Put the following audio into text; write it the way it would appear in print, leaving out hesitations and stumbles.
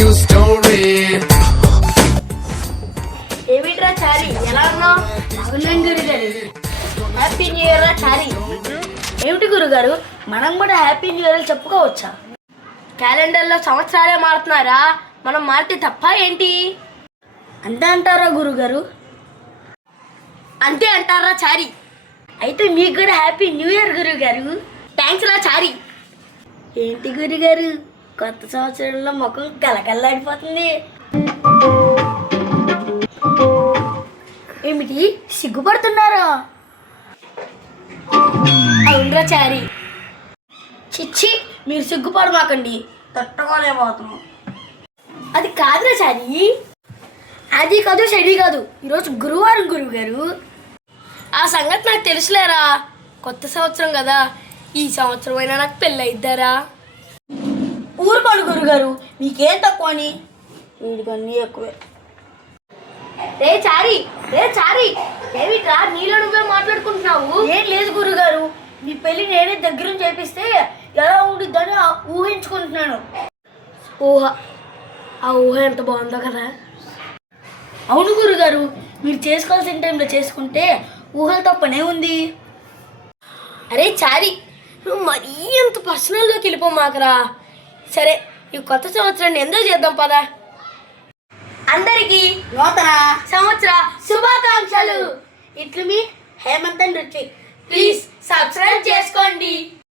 you story. ఏమిట్రా చారి ఎలా ఉన్నావు? అవునండి గురుగారు. హ్యాపీ న్యూ ఇయర్ రా చారి. ఏమిటి గురుగారు, మనం కూడా హ్యాపీ న్యూ ఇయర్ చెప్పుకోవచ్చా? క్యాలెండర్లో సంవత్సరాలే మారుతున్నారా, మనం మారితే తప్ప ఏంటి? అంతే అంటారా గురుగారు? అంతే అంటారా చారి? అయితే మీకు కూడా హ్యాపీ న్యూ ఇయర్ గురుగారు. థ్యాంక్స్ రా చారి. ఏంటి గురుగారు, కొత్త సంవత్సరంలో ముఖం కలకల్లాడిపోతుంది. ఏమిటి సిగ్గుపడుతున్నారా? అవునరా చారి. చిచ్చి, మీరు సిగ్గుపడమాకండి, తట్టుకోలేకపోతున్నాం. అది కాదురా చారి, అది కాదు చెడి కాదు. ఈరోజు గురువారం గురువుగారు. ఆ సంగతి నాకు తెలుసులేరా. కొత్త సంవత్సరం కదా, ఈ సంవత్సరం అయినా నాకు పెళ్ళి అయిద్దారా? ఊరుకోండి గురుగారు, మీకేం తక్కువ అని. వీడికన్నీ ఎక్కువే. రే చారి, రే చారి, ఏమిట్రా నీలో నువ్వే మాట్లాడుకుంటున్నావు? ఏం లేదు గురుగారు, మీ పెళ్ళి నేనే దగ్గర చేపిస్తే ఎలా ఉండిద్దని ఊహించుకుంటున్నాను. ఊహ, ఆ ఊహ ఎంత బాగుందో కదా. అవును గురుగారు, మీరు చేసుకోవాల్సిన టైంలో చేసుకుంటే ఊహలతో పనే ఉంది. అరే చారి, నువ్వు మరీ అంత పర్సనల్లోకి వెళ్ళిపోమాకరా. సరే, ఈ కొత్త సంవత్సరాన్ని ఎంజాయ్ చేద్దాం పదా. అందరికీ నూతన సంవత్సర శుభాకాంక్షలు. ఇట్లు మీ హేమంత్ అండ్ రుచి. ప్లీజ్ సబ్స్క్రైబ్ చేసుకోండి.